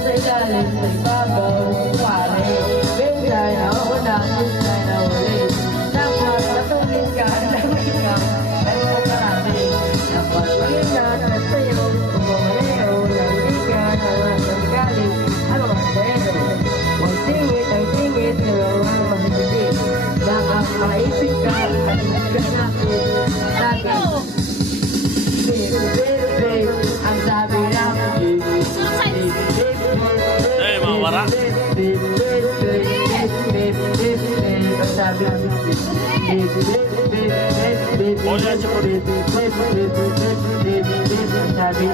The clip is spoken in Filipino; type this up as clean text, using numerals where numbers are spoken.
Sa ilalim ng babaw kumari Bigay na ako na bigay na uli Dapat matulin ka ng ikaw Ay mo marami Dapat malingat at sa'yo Kung bumaleo Nang di ka na nagaling Ano ang sa'yo Huwag singit Nilong ang mahigit Baka maipit ka At magkanapit Lagi Babe Ang sabi lang Wara. Sabi